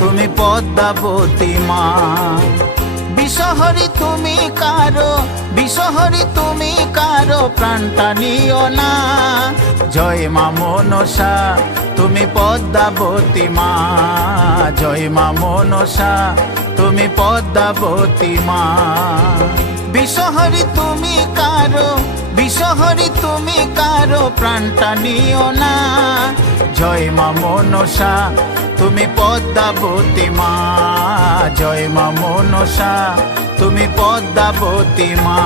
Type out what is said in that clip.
তুমি পদ্মাবতী মা। বিষহরি তুমি কারো, বিষহরি তুমি কারো প্রাণটা নিও না। জয় মা মনসা তুমি পদ্মাবতী মা, জয় মা মনসা তুমি পদ্মাবতী মা। বিষহরি তুমি কারো, বিষহরি তুমি কারো প্রাণটা নিও না। জয় মা মনসা তুমি পদ্মাবতী মা, জয় মা মনসা তুমি পদ্মাবতী মা।